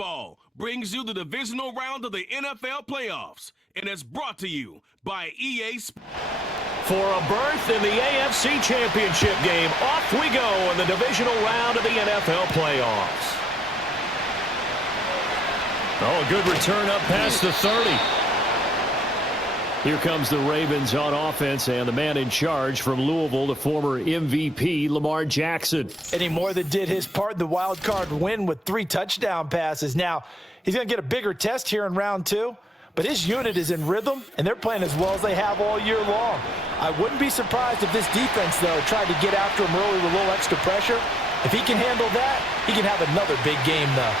Football brings you the divisional round of the NFL playoffs, and it's brought to you by EA Sports. For a berth in the AFC Championship game, off we go in the divisional round of the NFL playoffs. Oh, a good return up past the 30. Here comes the Ravens on offense, and the man in charge from Louisville, the former MVP, Lamar Jackson. And he more than did his part in the wild card win with 3 touchdown passes. Now, he's going to get a bigger test here in round 2, but his unit is in rhythm, and they're playing as well as they have all year long. I wouldn't be surprised if this defense, though, tried to get after him early with a little extra pressure. If he can handle that, he can have another big game, though.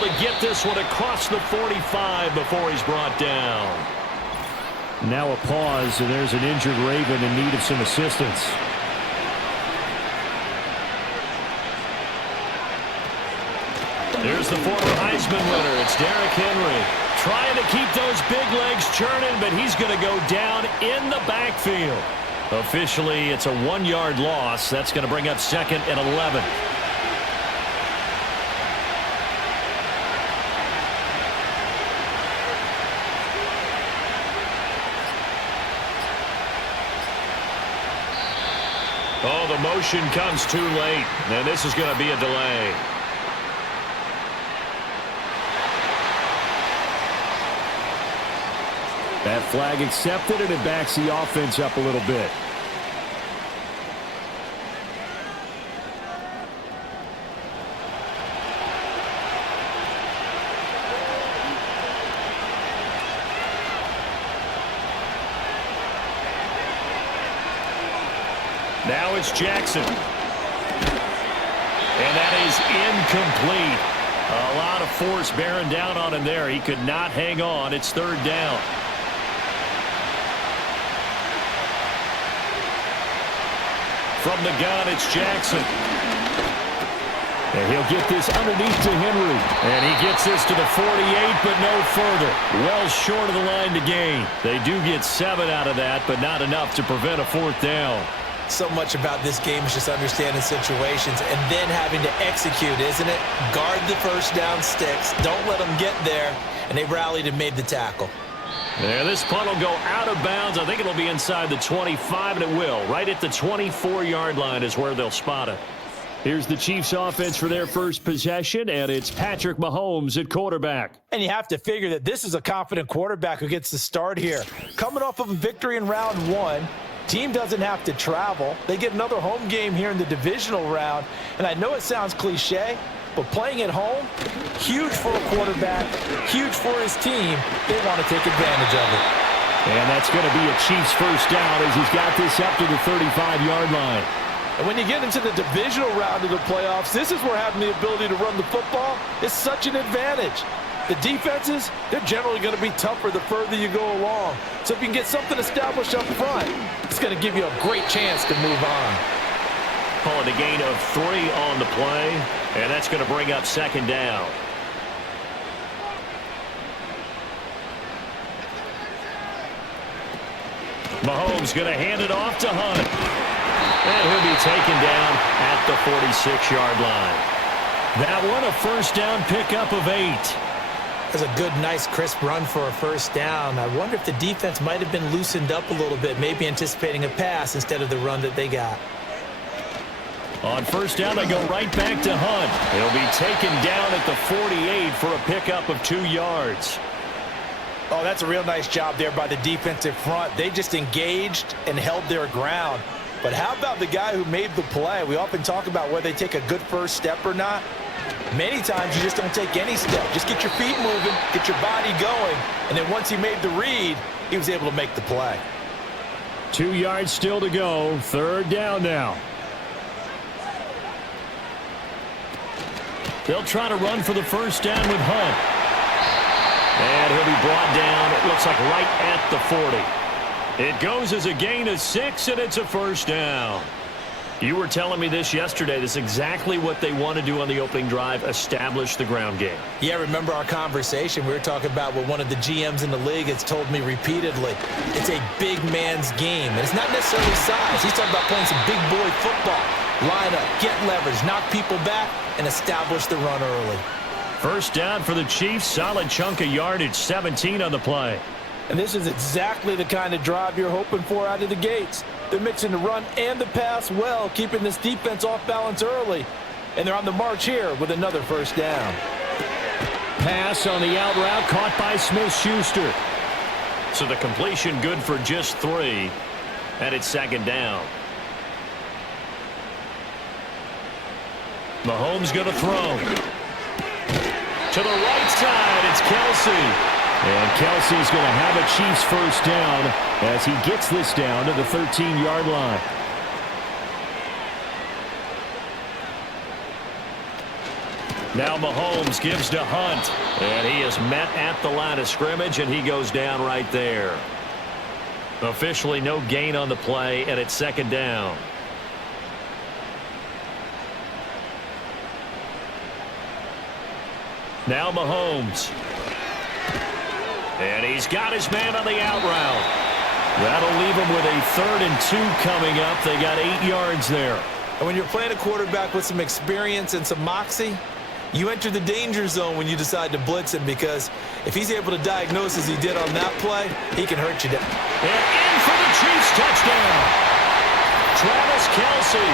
To get this one across the 45 before he's brought down. Now a pause, and there's an injured Raven in need of some assistance. There's the former Heisman winner. It's Derrick Henry trying to keep those big legs churning, but he's going to go down in the backfield. Officially, it's a 1-yard loss. That's going to bring up 2nd and 11. Oh, the motion comes too late, and this is going to be a delay. That flag accepted, and it backs the offense up a little bit. Now it's Jackson. And that is incomplete. A lot of force bearing down on him there. He could not hang on. It's 3rd down. From the gun, it's Jackson. And he'll get this underneath to Henry. And he gets this to the 48, but no further. Well short of the line to gain. They do get 7 out of that, but not enough to prevent a 4th down. So much about this game is just understanding situations and then having to execute, isn't it? Guard the first down sticks. Don't let them get there. And they rallied and made the tackle. Yeah, this punt will go out of bounds. I think it'll be inside the 25, and it will. Right at the 24-yard line is where they'll spot it. Here's the Chiefs offense for their first possession, and it's Patrick Mahomes at quarterback. And you have to figure that this is a confident quarterback who gets the start here. Coming off of a victory in round 1, team doesn't have to travel. They get another home game here in the divisional round. And I know it sounds cliche, but playing at home, huge for a quarterback, huge for his team. They want to take advantage of it. And that's going to be a Chiefs first down as he's got this up to the 35-yard line. And when you get into the divisional round of the playoffs, this is where having the ability to run the football is such an advantage. The defenses, they're generally going to be tougher the further you go along. So if you can get something established up front, it's going to give you a great chance to move on. Calling a gain of 3 on the play, and that's going to bring up 2nd down. Mahomes going to hand it off to Hunt. And he'll be taken down at the 46-yard line. That one, a first down pickup of 8. That's a good, nice, crisp run for a first down. I wonder if the defense might have been loosened up a little bit, maybe anticipating a pass instead of the run that they got. On first down, they go right back to Hunt. He'll be taken down at the 48 for a pickup of 2 yards. Oh, that's a real nice job there by the defensive front. They just engaged and held their ground. But how about the guy who made the play? We often talk about whether they take a good first step or not. Many times you just don't take any step. Just get your feet moving, get your body going, and then once he made the read, he was able to make the play. 2 yards still to go. 3rd down now. They'll try to run for the first down with Hunt. And he'll be brought down, it looks like right at the 40. It goes as a gain of 6, and it's a first down. You were telling me this yesterday. This is exactly what they want to do on the opening drive, establish the ground game. Yeah, remember our conversation? We were talking about what one of the GMs in the league has told me repeatedly. It's a big man's game, and it's not necessarily size. He's talking about playing some big boy football. Line up, get leverage, knock people back, and establish the run early. First down for the Chiefs. Solid chunk of yardage, 17 on the play. And this is exactly the kind of drive you're hoping for out of the gates. They're mixing the run and the pass well, keeping this defense off balance early. And they're on the march here with another first down. Pass on the out route, caught by Smith-Schuster. So the completion good for just 3, and it's second down. Mahomes going to throw. To the right side, it's Kelsey. And Kelsey's going to have a Chiefs first down as he gets this down to the 13-yard line. Now Mahomes gives to Hunt. And he is met at the line of scrimmage, and he goes down right there. Officially no gain on the play, and it's second down. Now Mahomes. And he's got his man on the out route. That'll leave him with a 3rd and 2 coming up. They got 8 yards there. And when you're playing a quarterback with some experience and some moxie, you enter the danger zone when you decide to blitz him, because if he's able to diagnose as he did on that play, he can hurt you down. And in for the Chiefs touchdown. Travis Kelce,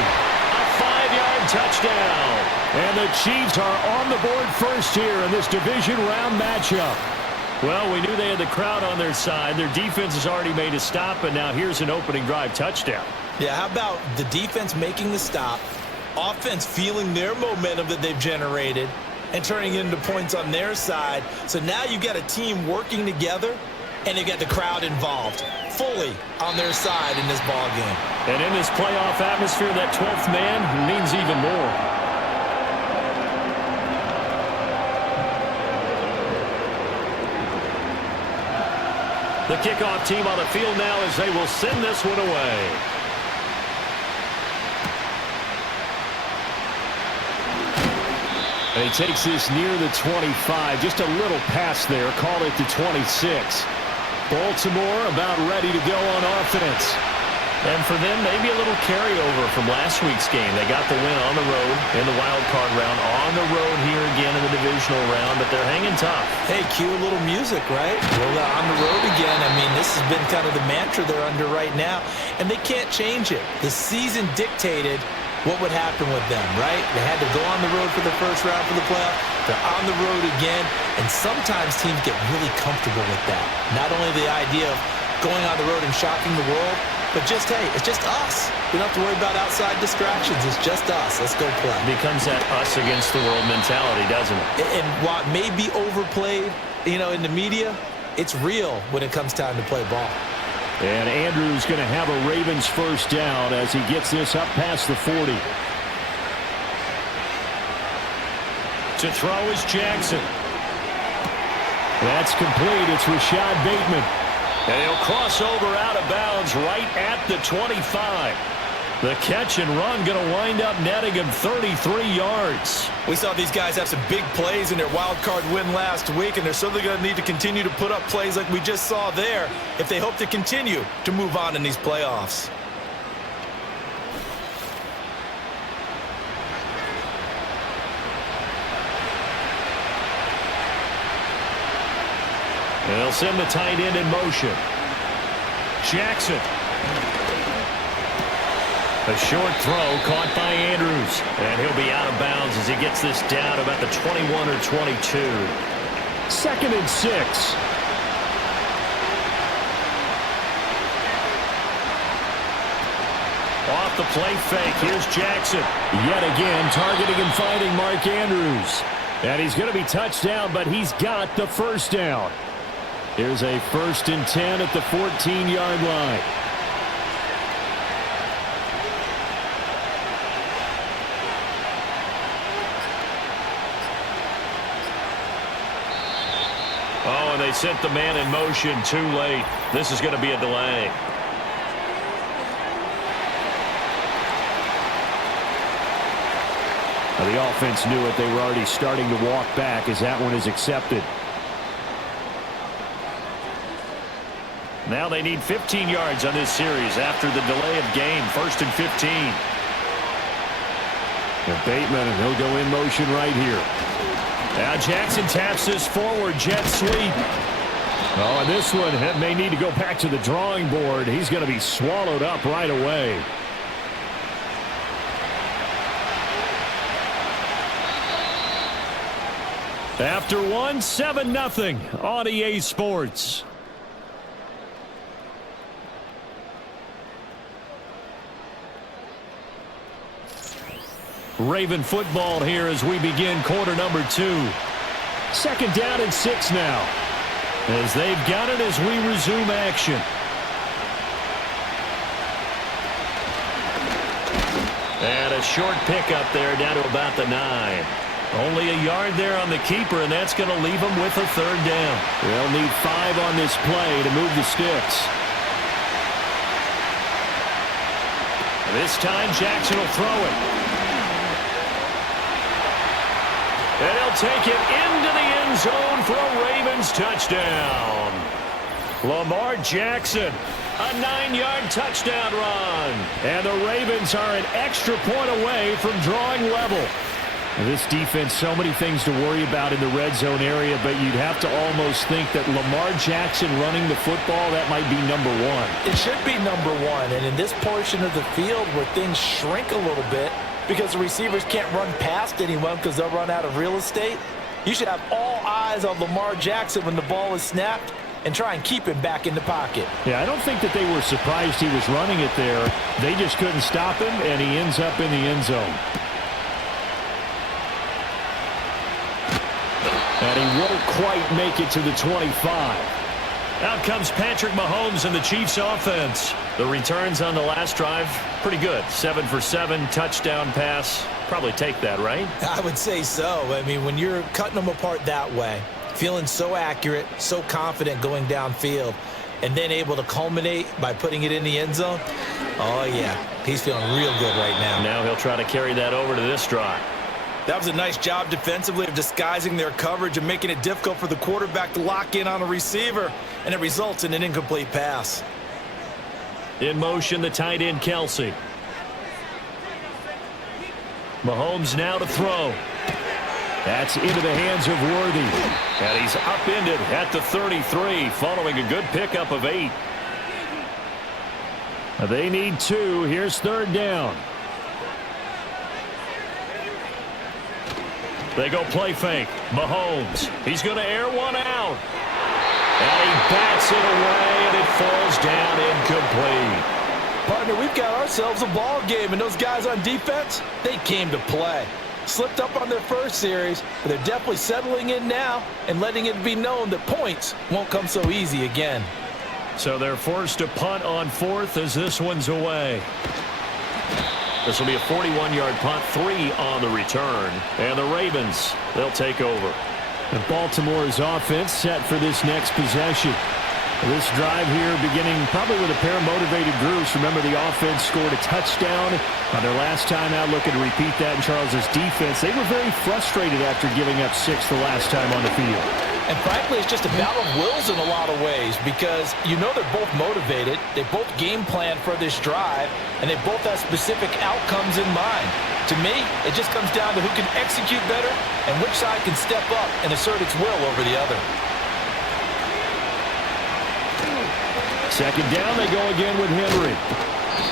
a 5-yard touchdown. And the Chiefs are on the board first here in this division round matchup. Well, we knew they had the crowd on their side. Their defense has already made a stop, and now here's an opening drive touchdown. Yeah, how about the defense making the stop, offense feeling their momentum that they've generated, and turning it into points on their side. So now you've got a team working together, and you've got the crowd involved fully on their side in this ball game. And in this playoff atmosphere, that 12th man means even more. The kickoff team on the field now as they will send this one away. And he takes this near the 25. Just a little pass there. Call it the 26. Baltimore about ready to go on offense. And for them, maybe a little carryover from last week's game. They got the win on the road in the wild card round, on the road here again in the divisional round, but they're hanging tough. Hey, cue a little music, right? Well, on the road again. I mean, this has been kind of the mantra they're under right now, and they can't change it. The season dictated what would happen with them, right? They had to go on the road for the first round for the playoff. They're on the road again, and sometimes teams get really comfortable with that. Not only the idea of going on the road and shocking the world, but just, hey, it's just us. We don't have to worry about outside distractions. It's just us. Let's go play. Becomes that us against the world mentality, doesn't it? And while it may be overplayed, you know, in the media, it's real when it comes time to play ball. And Andrews going to have a Ravens first down as he gets this up past the 40. To throw is Jackson. That's complete. It's Rashad Bateman. And he'll cross over out of bounds right at the 25. The catch and run going to wind up netting him 33 yards. We saw these guys have some big plays in their wild card win last week, and they're certainly going to need to continue to put up plays like we just saw there if they hope to continue to move on in these playoffs. And they'll send the tight end in motion. Jackson. A short throw caught by Andrews. And he'll be out of bounds as he gets this down about the 21 or 22. 2nd and 6. Off the play fake. Here's Jackson. Yet again targeting and finding Mark Andrews. And he's going to be touched down, but he's got the first down. Here's a 1st and 10 at the 14-yard line. Oh, and they sent the man in motion too late. This is going to be a delay. The offense knew it. They were already starting to walk back as that one is accepted. Now they need 15 yards on this series after the delay of game. 1st and 15. And Bateman, and he'll go in motion right here. Now Jackson taps this forward, jet sweep. Oh, and this one may need to go back to the drawing board. He's going to be swallowed up right away. After one, 7-0 on EA Sports. Raven football here as we begin quarter number 2. 2nd down and 6 now, as they've got it as we resume action. And a short pickup there down to about the 9. Only a yard there on the keeper, and that's going to leave them with a 3rd down. They'll need 5 on this play to move the sticks. This time Jackson will throw it. And he'll take it into the end zone for a Ravens touchdown. Lamar Jackson, a 9-yard touchdown run. And the Ravens are an extra point away from drawing level. This defense, so many things to worry about in the red zone area, but you'd have to almost think that Lamar Jackson running the football, that might be number 1. It should be number 1, and in this portion of the field where things shrink a little bit because the receivers can't run past anyone because they'll run out of real estate, you should have all eyes on Lamar Jackson when the ball is snapped and try and keep him back in the pocket. Yeah, I don't think that they were surprised he was running it there. They just couldn't stop him, and he ends up in the end zone. And he won't quite make it to the 25. Out comes Patrick Mahomes and the Chiefs offense. The returns on the last drive, pretty good. 7 for 7, touchdown pass. Probably take that, right? I would say so. I mean, when you're cutting them apart that way, feeling so accurate, so confident going downfield, and then able to culminate by putting it in the end zone, oh, yeah, he's feeling real good right now. Now he'll try to carry that over to this drive. That was a nice job defensively of disguising their coverage and making it difficult for the quarterback to lock in on a receiver, and it results in an incomplete pass. In motion, the tight end, Kelsey. Mahomes now to throw. That's into the hands of Worthy. And he's upended at the 33, following a good pickup of 8. They need 2. Here's 3rd down. They go play fake. Mahomes. He's going to air one out. And he bats it away, and it falls down incomplete. Partner, we've got ourselves a ball game, and those guys on defense, they came to play. Slipped up on their first series, but they're definitely settling in now and letting it be known that points won't come so easy again. So they're forced to punt on 4th as this one's away. This will be a 41-yard punt, 3 on the return. And the Ravens, they'll take over. And Baltimore's offense set for this next possession. This drive here beginning probably with a pair of motivated groups. Remember, the offense scored a touchdown on their last time out, looking to repeat that in Charles's defense. They were very frustrated after giving up 6 the last time on the field. And frankly, it's just a battle of wills in a lot of ways because you know they're both motivated, they both game plan for this drive, and they both have specific outcomes in mind. To me, it just comes down to who can execute better and which side can step up and assert its will over the other. 2nd down, they go again with Henry.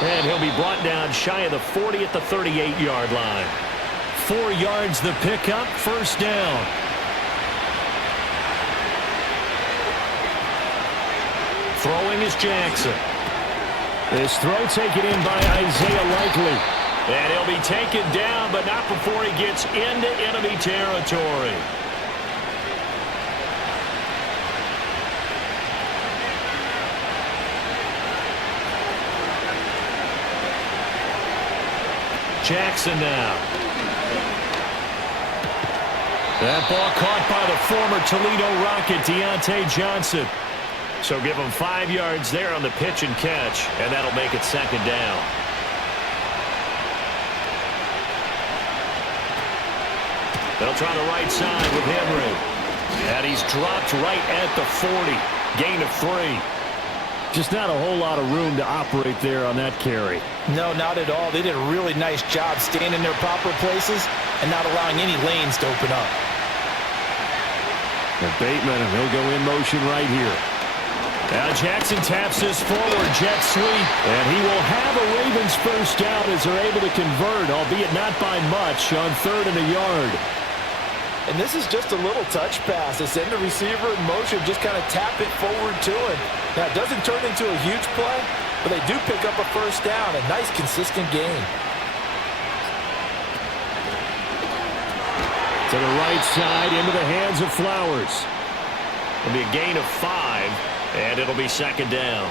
And he'll be brought down shy of the 40 at the 38-yard line. 4 yards the pickup, 1st down. Throwing is Jackson. This throw taken in by Isaiah Likely. And he'll be taken down, but not before he gets into enemy territory. Jackson now. That ball caught by the former Toledo Rocket, Deontay Johnson. So give him 5 yards there on the pitch and catch, and that'll make it 2nd down. They'll try the right side with Henry. And he's dropped right at the 40. Gain of 3. Just not a whole lot of room to operate there on that carry. No, not at all. They did a really nice job staying in their proper places and not allowing any lanes to open up. And Bateman, and he'll go in motion right here. Now Jackson taps this forward, jet sweep, and he will have a Ravens first down as they're able to convert, albeit not by much, on 3rd and a yard. And this is just a little touch pass. They send the receiver in motion, just kind of tap it forward to him. Now, it doesn't turn into a huge play, but they do pick up a first down. A nice, consistent gain. To the right side, into the hands of Flowers. It'll be a gain of 5, and it'll be 2nd down.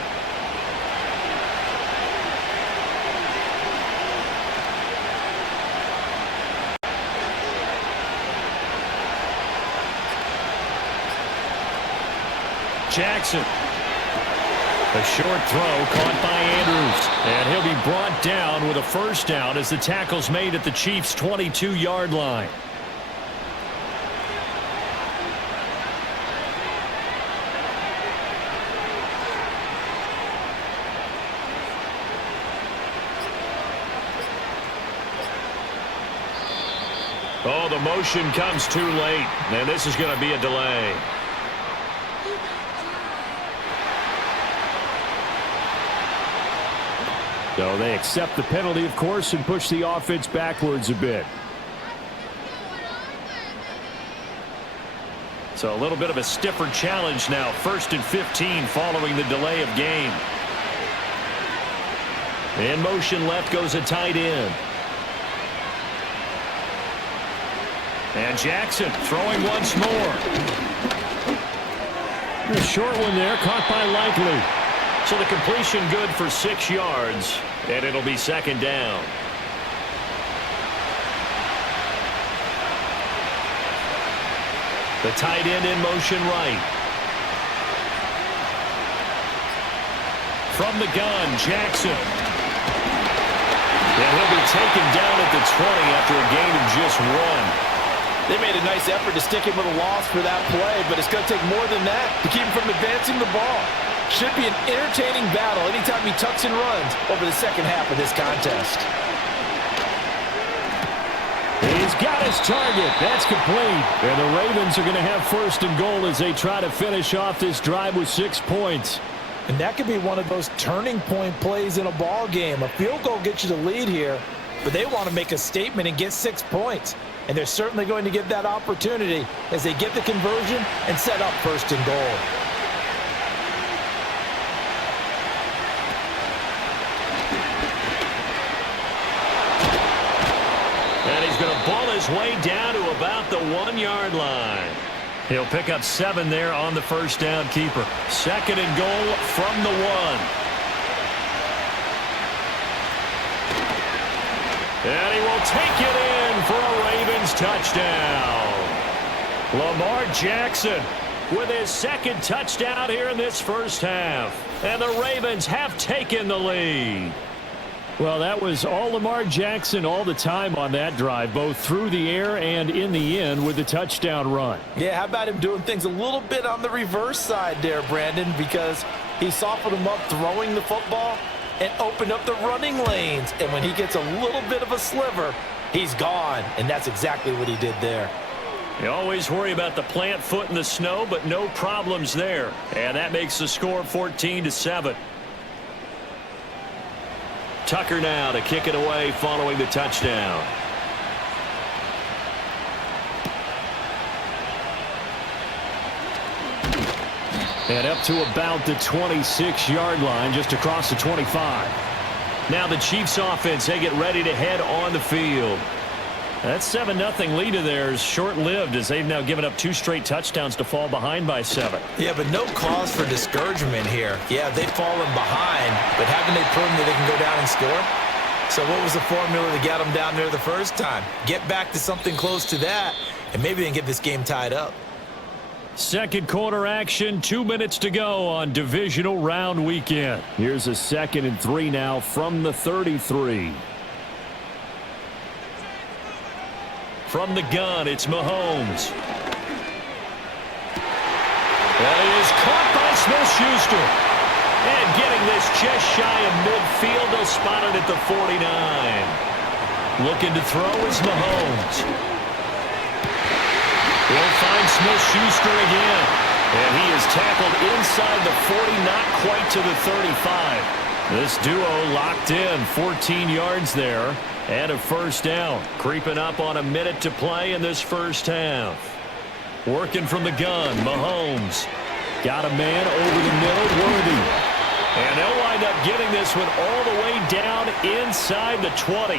Jackson. A short throw caught by Andrews. And he'll be brought down with a first down as the tackle's made at the Chiefs' 22-yard line. Oh, the motion comes too late. And this is going to be a delay. So they accept the penalty, of course, and push the offense backwards a bit. So a little bit of a stiffer challenge now. 1st and 15 following the delay of game. In motion left goes a tight end. And Jackson throwing once more. A short one there, caught by Likely. So the completion good for 6 yards, and it'll be 2nd down. The tight end in motion right. From the gun, Jackson. And he'll be taken down at the 20 after a gain of just 1. They made a nice effort to stick him with a loss for that play, but it's going to take more than that to keep him from advancing the ball. Should be an entertaining battle anytime he tucks and runs over the second half of this contest. He's got his target. That's complete. And the Ravens are going to have 1st and goal as they try to finish off this drive with 6 points. And that could be one of those turning point plays in a ball game. A field goal gets you the lead here, but they want to make a statement and get 6 points. And they're certainly going to get that opportunity as they get the conversion and set up 1st and goal. And he's going to ball his way down to about the 1-yard line. He'll pick up 7 there on the first down keeper. 2nd and goal from the 1. And he will take it in for a Ravens touchdown. Lamar Jackson with his 2nd touchdown here in this first half. And the Ravens have taken the lead. Well, that was all Lamar Jackson all the time on that drive, both through the air and in the end with the touchdown run. Yeah, how about him doing things a little bit on the reverse side there, Brandon, because he softened him up throwing the football and opened up the running lanes. And when he gets a little bit of a sliver, he's gone. And that's exactly what he did there. You always worry about the plant foot in the snow, but no problems there. And that makes the score 14-7. Tucker now to kick it away following the touchdown. And up to about the 26-yard line, just across the 25. Now the Chiefs offense, they get ready to head on the field. That 7-0 lead of theirs short-lived as they've now given up 2 straight touchdowns to fall behind by 7. Yeah, but no cause for discouragement here. Yeah, they've fallen behind, but haven't they proven that they can go down and score? So what was the formula to get them down there the first time? Get back to something close to that, and maybe they can get this game tied up. Second quarter action, 2 minutes to go on divisional round weekend. Here's a 2nd and 3 now from the 33. From the gun, it's Mahomes. That is caught by Smith-Schuster. And getting this just shy of midfield, they'll spot it at the 49. Looking to throw is Mahomes. He'll find Smith-Schuster again. And he is tackled inside the 40, not quite to the 35. This duo locked in, 14 yards there, and a first down. Creeping up on a minute to play in this first half. Working from the gun, Mahomes. Got a man over the middle, Worthy. And they'll wind up getting this one all the way down inside the 20.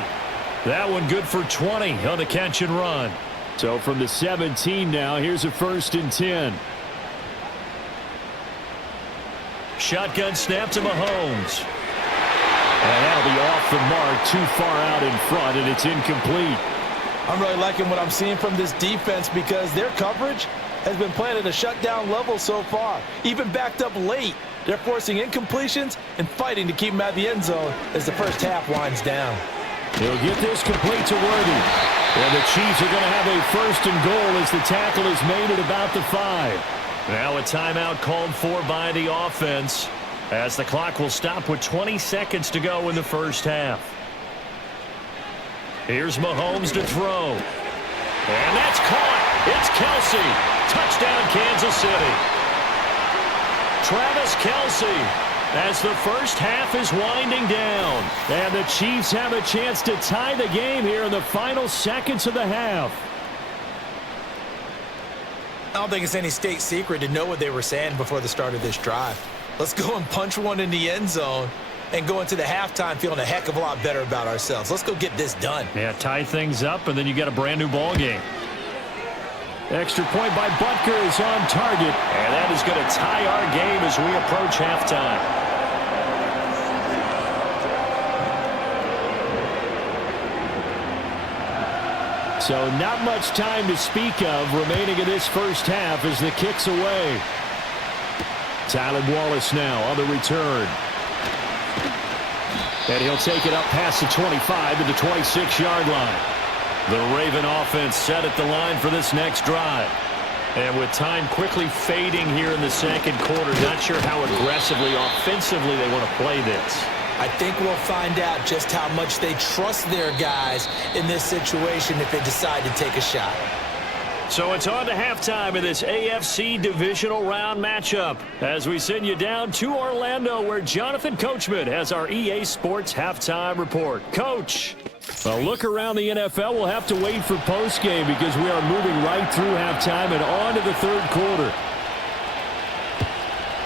That one good for 20 on the catch and run. So from the 17 now, here's a 1st and 10. Shotgun snap to Mahomes. And that'll be off the mark, too far out in front, and it's incomplete. I'm really liking what I'm seeing from this defense because their coverage has been playing at a shutdown level so far. Even backed up late, they're forcing incompletions and fighting to keep them out of the end zone as the first half winds down. He'll get this complete to Worthy. And the Chiefs are going to have a 1st and goal as the tackle is made at about the 5. Now a timeout called for by the offense as the clock will stop with 20 seconds to go in the first half. Here's Mahomes to throw. And that's caught. It's Kelsey. Touchdown, Kansas City. Travis Kelsey as the first half is winding down. And the Chiefs have a chance to tie the game here in the final seconds of the half. I don't think it's any state secret to know what they were saying before the start of this drive. Let's go and punch one in the end zone and go into the halftime feeling a heck of a lot better about ourselves. Let's go get this done. Yeah, tie things up, and then you get a brand-new ball game. Extra point by Butker is on target. And that is going to tie our game as we approach halftime. So not much time to speak of remaining in this first half as the kick's away. Tyler Wallace now on the return. And he'll take it up past the 25 to the 26-yard line. The Raven offense set at the line for this next drive. And with time quickly fading here in the second quarter, not sure how aggressively, offensively they want to play this. I think we'll find out just how much they trust their guys in this situation if they decide to take a shot. So it's on to halftime in this AFC Divisional Round matchup as we send you down to Orlando where Jonathan Coachman has our EA Sports Halftime Report. Coach. A look around the NFL. We'll have to wait for postgame because we are moving right through halftime and on to the third quarter.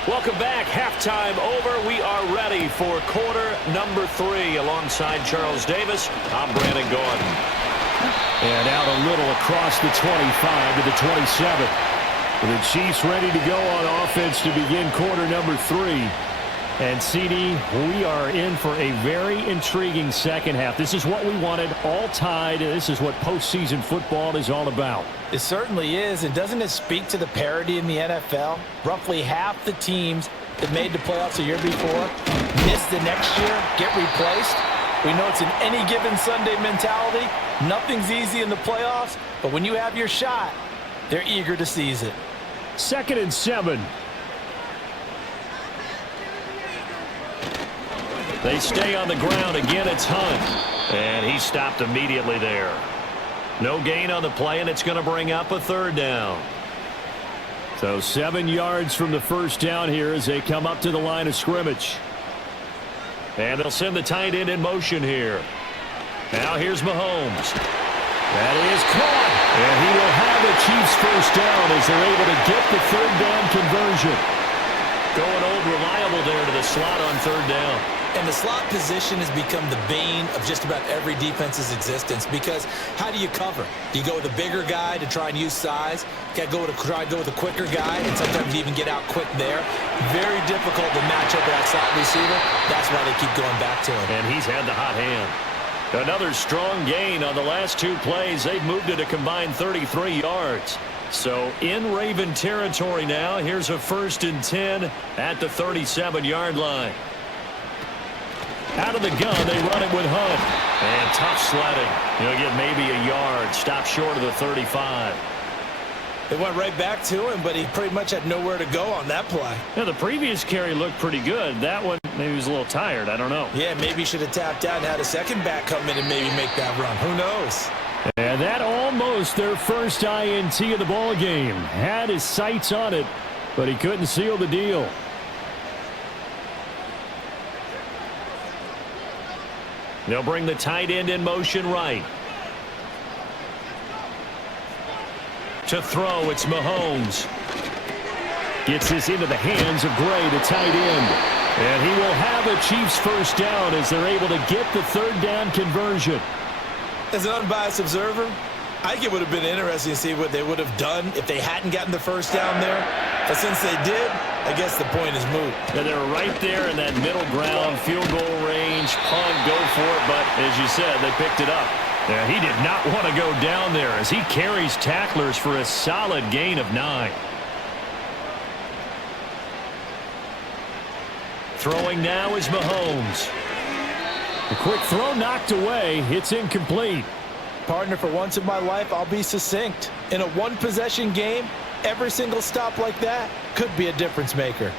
Welcome back. Halftime over. We are ready for quarter number 3 alongside Charles Davis. I'm Brandon Gordon. And out a little across the 25 to the 27. The Chiefs ready to go on offense to begin quarter number 3. And, CD, we are in for a very intriguing second half. This is what we wanted, all tied. This is what postseason football is all about. It certainly is. And doesn't it speak to the parity in the NFL? Roughly half the teams that made the playoffs a year before miss the next year, get replaced. We know it's an any given Sunday mentality. Nothing's easy in the playoffs, but when you have your shot, they're eager to seize it. 2nd and 7. They stay on the ground. Again, it's Hunt. And he stopped immediately there. No gain on the play, and it's going to bring up a 3rd down. So 7 yards from the first down here as they come up to the line of scrimmage. And they'll send the tight end in motion here. Now here's Mahomes. That is caught. And he will have the Chiefs first down as they're able to get the 3rd down conversion. Going old reliable there to the slot on 3rd down. And the slot position has become the bane of just about every defense's existence because how do you cover? Do you go with a bigger guy to try and use size? Try to go with a quicker guy and sometimes even get out quick there. Very difficult to match up with that slot receiver. That's why they keep going back to him. And he's had the hot hand. Another strong gain on the last 2 plays. They've moved it a combined 33 yards. So in Raven territory now. Here's a 1st and 10 at the 37-yard line. Out of the gun, they run it with Hunt. And tough sledding. He'll get maybe a yard. Stop short of the 35. They went right back to him, but he pretty much had nowhere to go on that play. Yeah, the previous carry looked pretty good. That one, maybe he was a little tired. I don't know. Yeah, maybe he should have tapped out and had a second back come in and maybe make that run. Who knows? And that almost their first INT of the ball game. Had his sights on it, but he couldn't seal the deal. They'll bring the tight end in motion right. To throw, it's Mahomes. Gets this into the hands of Gray, the tight end. And he will have a Chiefs first down as they're able to get the third down conversion. As an unbiased observer, I think it would have been interesting to see what they would have done if they hadn't gotten the first down there. But since they did, I guess the point is moot. And they're right there in that middle ground, field goal range, punt, go for it. But as you said, they picked it up. Yeah, he did not want to go down there as he carries tacklers for a solid gain of 9. Throwing now is Mahomes. The quick throw knocked away. It's incomplete. Partner, for once in my life, I'll be succinct. In a one-possession game, every single stop like that could be a difference maker.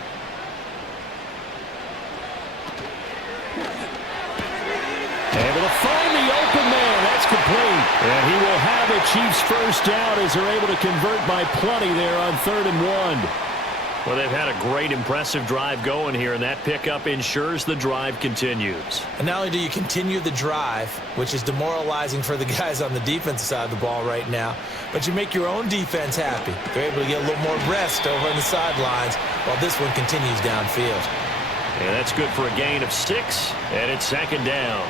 Able to find the open man. That's complete. And he will have a Chiefs first down as they're able to convert by plenty there on 3rd and 1. Well, they've had a great, impressive drive going here, and that pickup ensures the drive continues. And not only do you continue the drive, which is demoralizing for the guys on the defensive side of the ball right now, but you make your own defense happy. They're able to get a little more rest over on the sidelines while this one continues downfield. And that's good for a gain of 6, and it's 2nd down.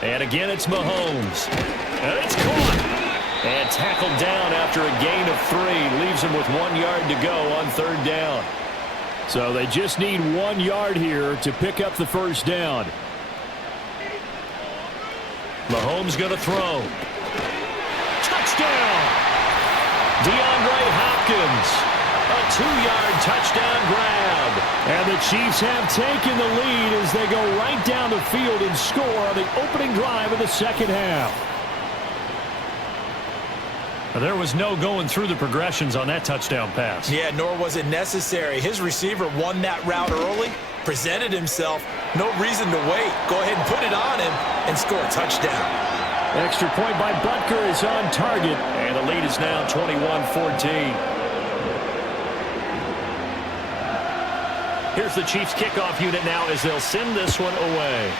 And again, it's Mahomes. And it's caught. And tackled down after a gain of 3. Leaves him with 1 yard to go on 3rd down. So they just need 1 yard here to pick up the first down. Mahomes going to throw. Touchdown! DeAndre Hopkins. A 2-yard touchdown grab. And the Chiefs have taken the lead as they go right down the field and score on the opening drive of the second half. There was no going through the progressions on that touchdown pass. Yeah, nor was it necessary. His receiver won that route early, presented himself. No reason to wait. Go ahead and put it on him and score a touchdown. Extra point by Butker is on target. And the lead is now 21-14. Here's the Chiefs kickoff unit now as they'll send this one away.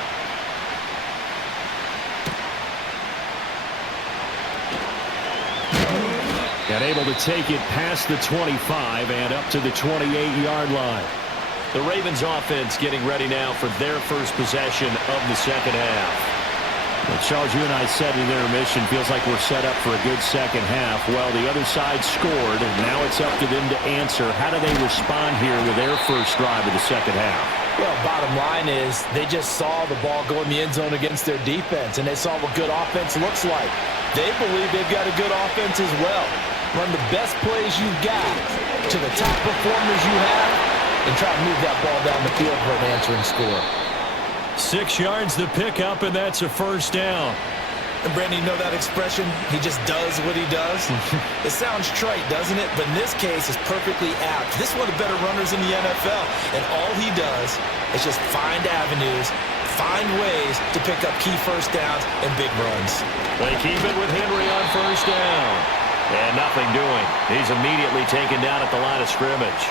And able to take it past the 25 and up to the 28-yard line. The Ravens offense getting ready now for their first possession of the second half. Well, Charles, you and I said in intermission, feels like we're set up for a good second half. Well, the other side scored, and now it's up to them to answer. How do they respond here with their first drive of the second half? Well, bottom line is they just saw the ball go in the end zone against their defense, and they saw what good offense looks like. They believe they've got a good offense as well. Run the best plays you've got to the top performers you have, and try to move that ball down the field for an answering score. 6 yards to pick up, and that's a first down. And Brandon, you know that expression? He just does what he does. It sounds trite, doesn't it? But in this case, it's perfectly apt. This is one of the better runners in the NFL. And all he does is just find avenues, find ways to pick up key first downs and big runs. They keep it with Henry on first down. And nothing doing. He's immediately taken down at the line of scrimmage.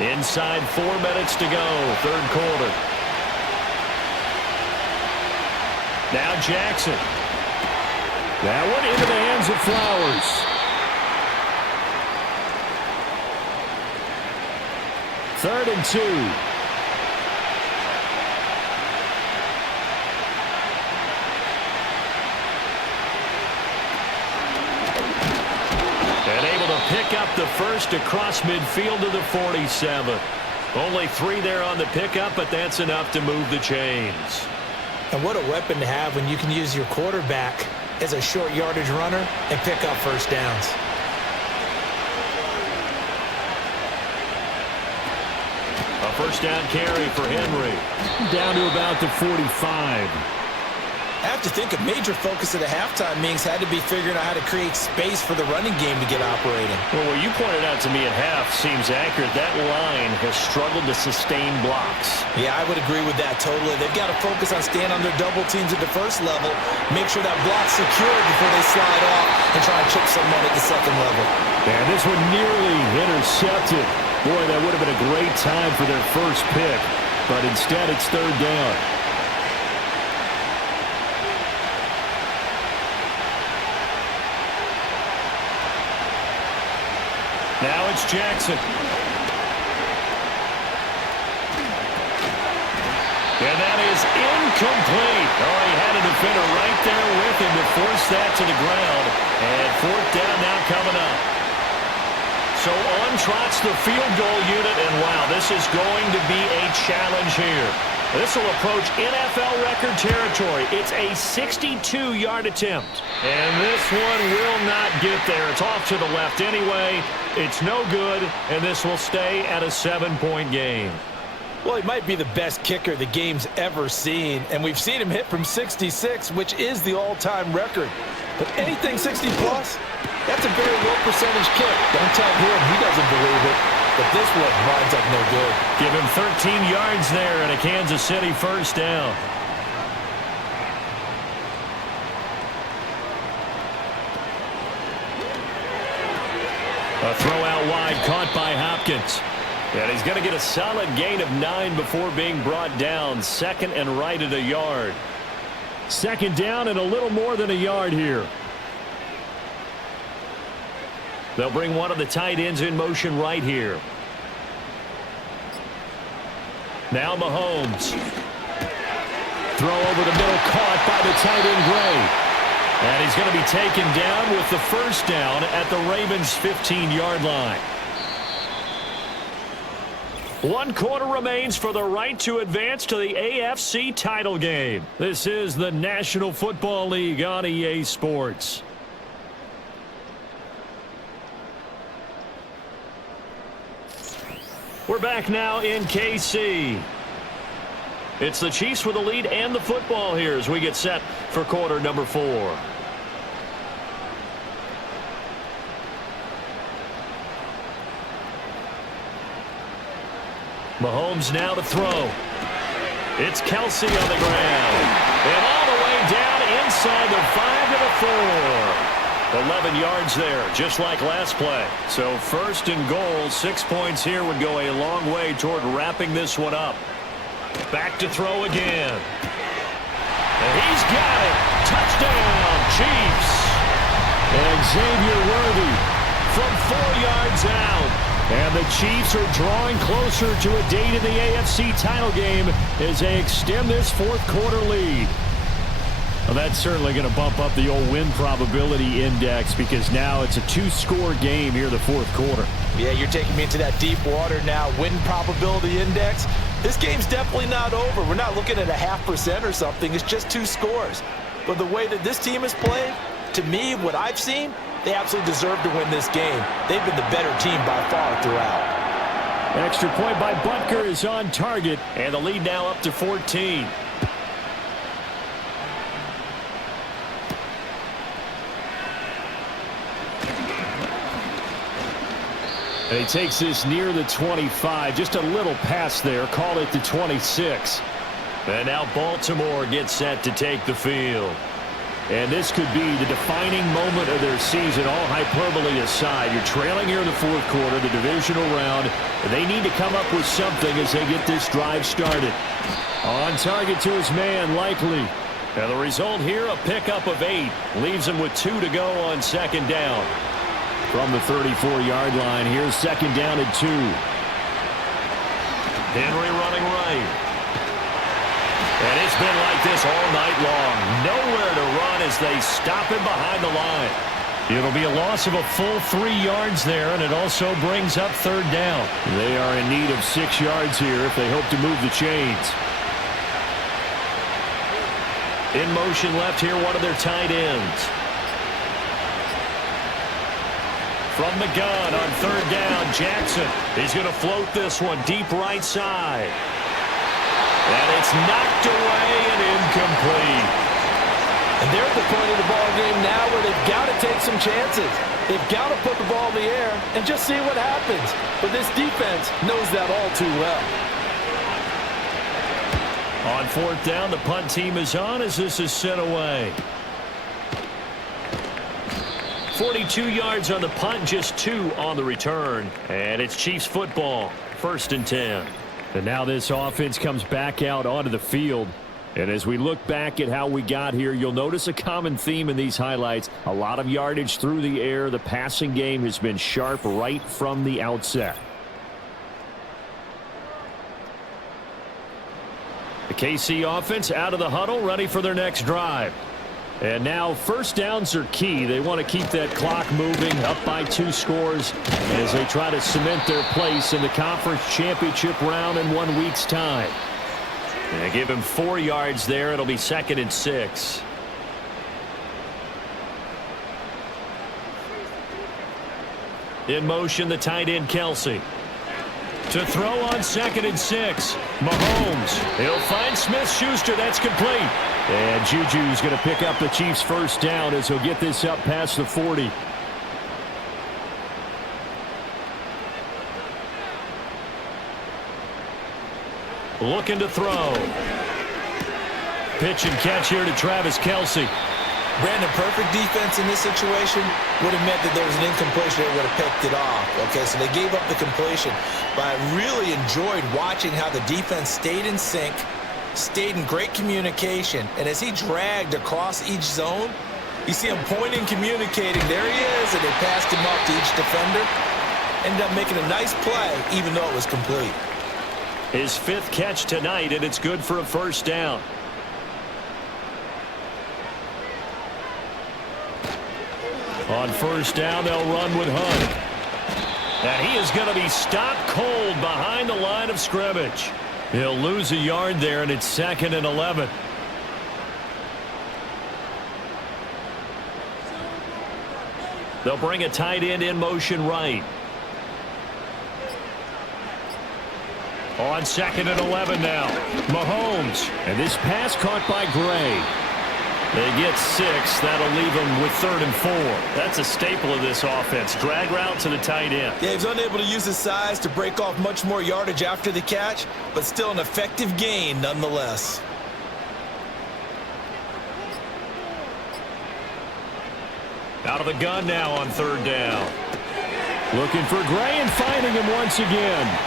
Inside 4 minutes to go, third quarter. Now Jackson. That one into the hands of Flowers. Third and 2. And able to pick up the first across midfield to the 47. Only 3 there on the pickup, but that's enough to move the chains. And what a weapon to have when you can use your quarterback as a short yardage runner and pick up first downs. first down carry for Henry. Down to about the 45. I have to think a major focus of the halftime meetings had to be figuring out how to create space for the running game to get operating. Well, what you pointed out to me at half seems accurate. That line has struggled to sustain blocks. Yeah, I would agree with that totally. They've got to focus on staying on their double teams at the first level, make sure that block's secured before they slide off and try and chip someone at the second level. And this one nearly intercepted. Boy, that would have been a great time for their first pick, but instead it's third down. Now it's Jackson. And that is incomplete. Oh, he had a defender right there with him to force that to the ground. And fourth down now coming up. So on trots the field goal unit, and wow, this is going to be a challenge here. This will approach NFL record territory. It's a 62-yard attempt. And this one will not get there. It's off to the left anyway. It's no good, and this will stay at a 7-point game. Well, he might be the best kicker the game's ever seen, and we've seen him hit from 66, which is the all-time record. But anything 60-plus, that's a very low percentage kick. Don't tell him he doesn't believe it, but this one lines up no good. Give him 13 yards there and a Kansas City first down. A throw out wide caught by Hopkins. And he's going to get a solid gain of 9 before being brought down. Second and right at a yard. Second down and a little more than a yard here. They'll bring one of the tight ends in motion right here. Now Mahomes. Throw over the middle, caught by the tight end Gray. And he's going to be taken down with the first down at the Ravens' 15-yard line. 1 quarter remains for the right to advance to the AFC title game. This is the National Football League on EA Sports. We're back now in KC. It's the Chiefs with the lead and the football here as we get set for quarter number 4. Mahomes now to throw. It's Kelsey on the ground. And all the way down inside the 5 to the 4. 11 yards there, just like last play. So first and goal, 6 points here would go a long way toward wrapping this one up. Back to throw again. And he's got it. Touchdown, Chiefs. And Xavier Worthy from 4 yards out. And the Chiefs are drawing closer to a date in the AFC title game as they extend this fourth quarter lead. Well, that's certainly going to bump up the old win probability index because now it's a 2-score game here in the fourth quarter. Yeah, you're taking me into that deep water now. Win probability index. This game's definitely not over. We're not looking at a 0.5% or something. It's just 2 scores. But the way that this team has played, to me, what I've seen, they absolutely deserve to win this game. They've been the better team by far throughout. Extra point by Butker is on target. And the lead now up to 14. And he takes this near the 25. Just a little pass there. Call it the 26. And now Baltimore gets set to take the field. And this could be the defining moment of their season, all hyperbole aside. You're trailing here in the fourth quarter, the divisional round. They need to come up with something as they get this drive started. On target to his man, Likely. And the result here, a pickup of 8. Leaves him with 2 to go on second down. From the 34-yard line, here's second down and 2. Henry running right. And it's been like this all night long. Nowhere to run as they stop him behind the line. It'll be a loss of a full 3 yards there, and it also brings up third down. They are in need of 6 yards here if they hope to move the chains. In motion left here, one of their tight ends. From the gun on third down, Jackson. He's going to float this one deep right side. And it's knocked away and incomplete. And they're at the point of the ball game now where they've got to take some chances. They've got to put the ball in the air and just see what happens. But this defense knows that all too well. On fourth down, the punt team is on as this is sent away. 42 yards on the punt, just 2 on the return. And it's Chiefs football, 1st and 10. And now this offense comes back out onto the field. And as we look back at how we got here, you'll notice a common theme in these highlights. A lot of yardage through the air. The passing game has been sharp right from the outset. The KC offense out of the huddle, ready for their next drive. And now first downs are key. They want to keep that clock moving, up by 2 scores as they try to cement their place in the conference championship round in 1 week's time. They give him 4 yards there. It'll be 2nd and 6. In motion, the tight end, Kelsey. To throw on 2nd and 6. Mahomes. He'll find Smith-Schuster. That's complete. And Juju's going to pick up the Chiefs' first down as he'll get this up past the 40. Looking to throw. Pitch and catch here to Travis Kelsey. Brandon, perfect defense in this situation would have meant that there was an incompletion. They would have picked it off. Okay, so they gave up the completion. But I really enjoyed watching how the defense stayed in sync, stayed in great communication. And as he dragged across each zone, you see him pointing, communicating. There he is, and they passed him up to each defender. Ended up making a nice play, even though it was complete. His 5th catch tonight, and it's good for a first down. On first down, they'll run with Hunt. And he is going to be stopped cold behind the line of scrimmage. He'll lose a yard there, and it's 2nd and 11. They'll bring a tight end in motion right. On 2nd and 11 now. Mahomes. And this pass caught by Gray. They get 6. That'll leave them with 3rd and 4. That's a staple of this offense. Drag route to the tight end. Yeah, he's unable to use his size to break off much more yardage after the catch, but still an effective gain nonetheless. Out of the gun now on 3rd down. Looking for Gray and finding him once again.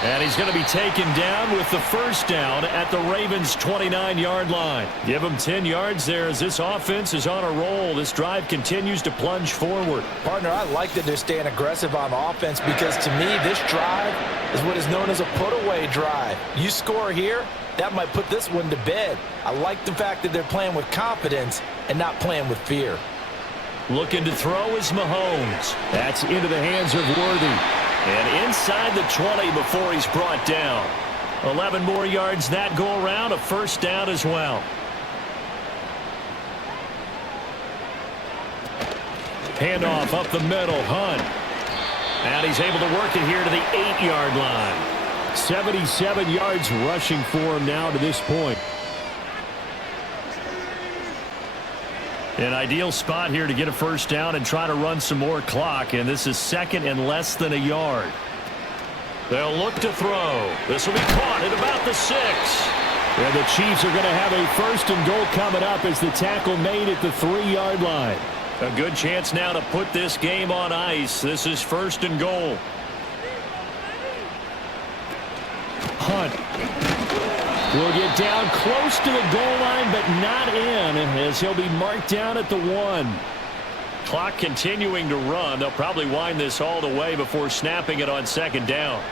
And he's going to be taken down with the first down at the Ravens' 29-yard line. Give him 10 yards there as this offense is on a roll. This drive continues to plunge forward. Partner, I like that they're staying aggressive on offense because to me, this drive is what is known as a put-away drive. You score here, that might put this one to bed. I like the fact that they're playing with confidence and not playing with fear. Looking to throw is Mahomes. That's into the hands of Worthy. And inside the 20 before he's brought down. 11 more yards that go around, a first down as well. Handoff up the middle, Hunt. And he's able to work it here to the 8-yard line. 77 yards rushing for him now to this point. An ideal spot here to get a first down and try to run some more clock, and this is 2nd and less than a yard. They'll look to throw. This will be caught at about the 6. And the Chiefs are going to have a 1st and goal coming up as the tackle made at the 3-yard line. A good chance now to put this game on ice. This is 1st and goal. Hunt will get down close to the goal line, but not in, as he'll be marked down at the 1. Clock continuing to run. They'll probably wind this all the way before snapping it on 2nd down.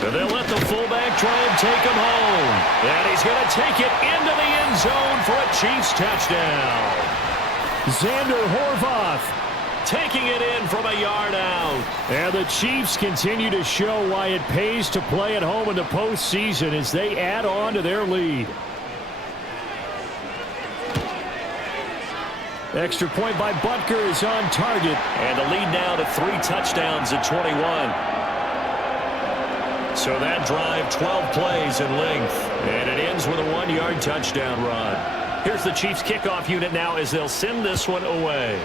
And they'll let the fullback try and take him home. And he's going to take it into the end zone for a Chiefs touchdown. Xander Horvath taking it in from a yard out. And the Chiefs continue to show why it pays to play at home in the postseason as they add on to their lead. Extra point by Butker is on target. And the lead now to 3 touchdowns at 21. So that drive, 12 plays in length. And it ends with a 1-yard touchdown run. Here's the Chiefs kickoff unit now as they'll send this one away.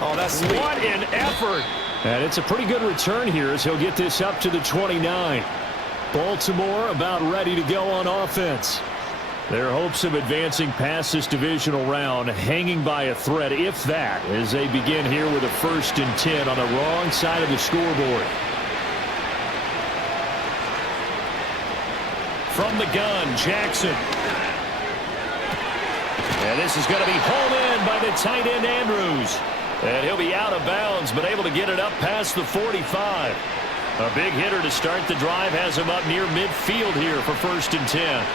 Oh, that's sweet. What an effort. And it's a pretty good return here as he'll get this up to the 29. Baltimore about ready to go on offense. Their hopes of advancing past this divisional round hanging by a thread, if that, as they begin here with a 1st and 10 on the wrong side of the scoreboard. From the gun, Jackson. And this is going to be hauled in by the tight end, Andrews. And he'll be out of bounds, but able to get it up past the 45. A big hitter to start the drive has him up near midfield here for 1st and 10.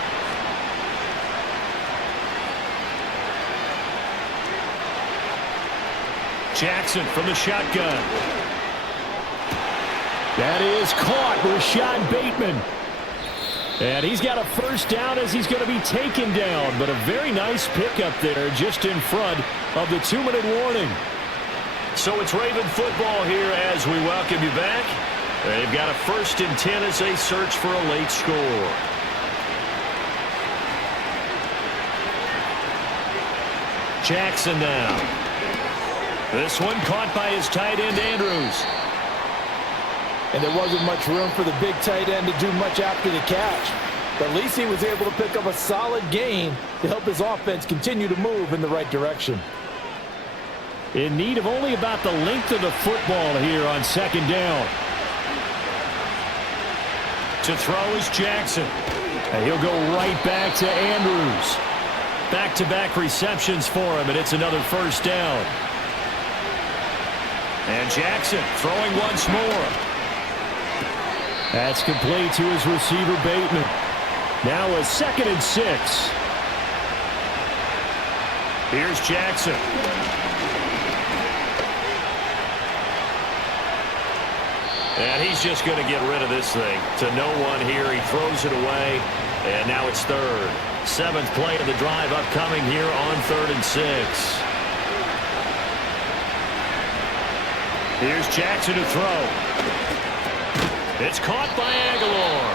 Jackson from the shotgun. That is caught, Rashad Bateman. And he's got a 1st down as he's going to be taken down. But a very nice pickup there just in front of the 2-minute warning. So it's Raven football here as we welcome you back. They've got a 1st and 10 as they search for a late score. Jackson now. This one caught by his tight end, Andrews. And there wasn't much room for the big tight end to do much after the catch. But at least he was able to pick up a solid gain to help his offense continue to move in the right direction. In need of only about the length of the football here on 2nd down. To throw is Jackson. And he'll go right back to Andrews. Back-to-back receptions for him, and it's another 1st down. And Jackson throwing once more. That's complete to his receiver, Bateman. Now a 2nd and 6. Here's Jackson. And he's just going to get rid of this thing. To no one here. He throws it away. And now it's 3rd. 7th play of the drive upcoming here on 3rd and 6. Here's Jackson to throw. It's caught by Aguilar.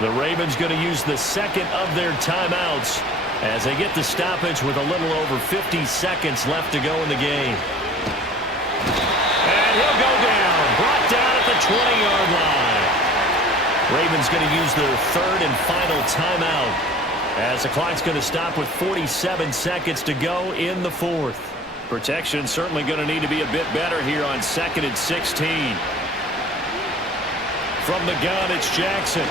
The Ravens going to use the 2nd of their timeouts as they get the stoppage with a little over 50 seconds left to go in the game. And he'll go down. Brought down at the 20-yard line. Ravens going to use their 3rd and final timeout as the clock's going to stop with 47 seconds to go in the 4th. Protection certainly going to need to be a bit better here on 2nd and 16. From the gun, it's Jackson.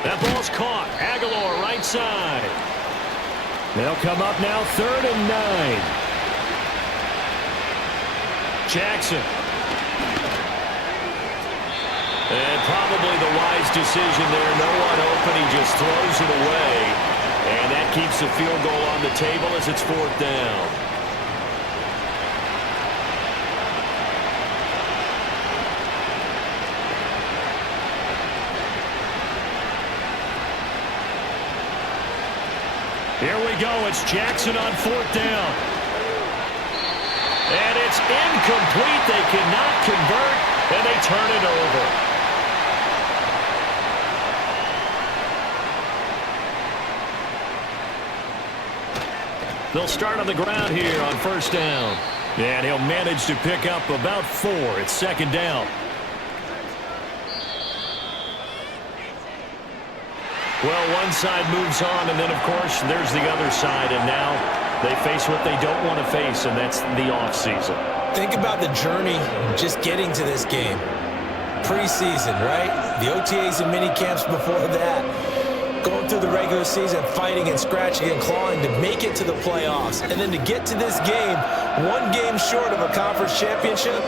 That ball's caught. Aguilar right side. They'll come up now 3rd and 9. Jackson. And probably the wise decision there. No one open. He just throws it away. And that keeps the field goal on the table as it's 4th down. Here we go. It's Jackson on 4th down. And it's incomplete. They cannot convert, and they turn it over. They'll start on the ground here on 1st down. And he'll manage to pick up about 4. It's 2nd down. Well, one side moves on, and then, of course, there's the other side. And now they face what they don't want to face, and that's the offseason. Think about the journey just getting to this game. Preseason, right? The OTAs and mini camps before that. Going through the regular season, fighting and scratching and clawing to make it to the playoffs. And then to get to this game, 1 game short of a conference championship,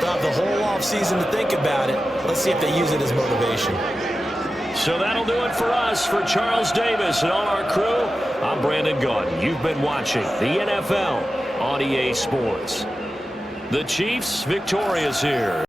they'll have the whole offseason to think about it. Let's see if they use it as motivation. So that'll do it for us. For Charles Davis and all our crew, I'm Brandon Gaudin. You've been watching the NFL on EA Sports. The Chiefs victorious here.